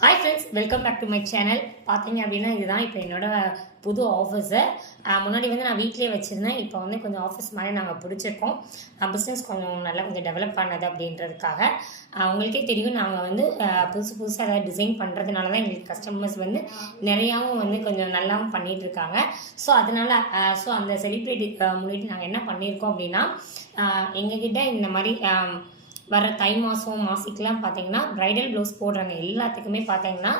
Hi friends, welcome back to my channel. பார்த்தீங்க அப்படின்னா இதுதான் இப்போ என்னோடய புது ஆஃபீஸு. முன்னாடி வந்து நான் வீட்டிலே வச்சுருந்தேன். இப்போ வந்து கொஞ்சம் ஆஃபீஸ் மாதிரி நாங்கள் பிடிச்சிருக்கோம். பிஸ்னஸ் கொஞ்சம் டெவலப் பண்ணது அப்படின்றதுக்காக. உங்களுக்கே தெரியும், நாங்கள் வந்து புதுசாக ஏதாவது டிசைன் பண்ணுறதுனால தான் எங்களுக்கு கஸ்டமர்ஸ் வந்து நிறையாவும் வந்து கொஞ்சம் நல்லாவும் பண்ணிகிட்ருக்காங்க. ஸோ அதனால் அந்த செலிப்ரிட்டி முன்னிட்டு நாங்கள் என்ன பண்ணியிருக்கோம் அப்படின்னா, எங்ககிட்ட இந்த மாதிரி வர தை மாதம் மாசிக்கெலாம் பார்த்தீங்கன்னா ப்ரைடல் ப்ளவுஸ் போடுறாங்க எல்லாத்துக்குமே பார்த்தீங்கன்னா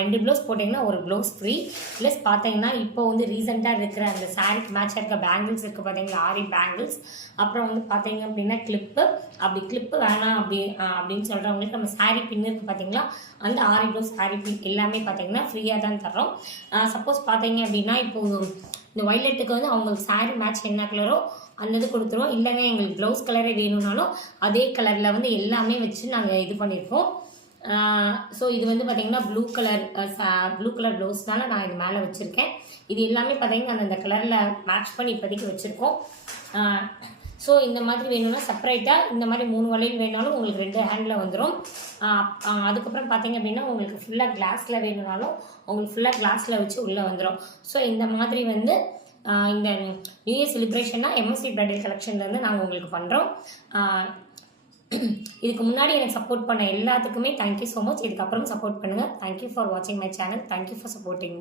2 ப்ளவுஸ் போட்டிங்கன்னா ஒரு ப்ளவுஸ் ஃப்ரீ. ப்ளஸ் பார்த்தீங்கன்னா இப்போ வந்து ரீசெண்டாக இருக்கிற அந்த சாரீக்கு மேட்சாக இருக்க பேங்கிள்ஸ் இருக்குது பார்த்தீங்களா, ஆரி பேங்கிள்ஸ். அப்புறம் வந்து பார்த்தீங்க அப்படின்னா கிளிப்பு, அப்படி கிளிப்பு வேணாம் அப்படின்னு சொல்கிறவங்களுக்கு நம்ம சாரீ பின் இருக்குது பார்த்தீங்களா, அந்த ஆரி ப்ளவுஸ் சாரீ பின் எல்லாமே பார்த்தீங்கன்னா ஃப்ரீயாக தான் தர்றோம். சப்போஸ் பார்த்தீங்க அப்படின்னா இப்போது இந்த வயலட்டுக்கு வந்து அவங்களுக்கு சாரீ மேட்ச் என்ன கலரோ அந்த இது கொடுத்துருவோம். இல்லைங்க எங்களுக்கு ப்ளவுஸ் கலரே வேணும்னாலும் அதே கலரில் வந்து எல்லாமே வச்சு நாங்கள் இது பண்ணியிருக்கோம். ஸோ இது வந்து பார்த்திங்கன்னா ப்ளூ கலர் ப்ளவுஸ்னால நான் இது மேலே வச்சுருக்கேன். இது எல்லாமே பார்த்திங்கன்னா அந்த கலரில் மேட்ச் பண்ணி இப்போதைக்கு வச்சுருக்கோம். ஸோ இந்த மாதிரி வேணும்னா செப்பரேட்டாக இந்த மாதிரி 3 வளையல் வேணாலும் உங்களுக்கு 2 ஹேண்டில் வந்துடும். அதுக்கப்புறம் பார்த்திங்க அப்படின்னா உங்களுக்கு ஃபுல்லாக கிளாஸில் வேணும்னாலும் உங்களுக்கு ஃபுல்லாக கிளாஸில் வச்சு உள்ளே வந்துடும். ஸோ இந்த மாதிரி வந்து இந்த நியூ இயர் செலிப்ரேஷனாக எம்எஸ்சி பிரைடல் கலெக்ஷன்லேருந்து நாங்கள் உங்களுக்கு பண்ணுறோம். இதுக்கு முன்னாடி எனக்கு சப்போர்ட் பண்ண எல்லாத்துக்குமே தேங்க்யூ ஸோ மச். இதுக்கப்புறம் சப்போர்ட் பண்ணுங்கள். தேங்க்யூ ஃபார் வாட்சிங் my channel. Thank you for supporting.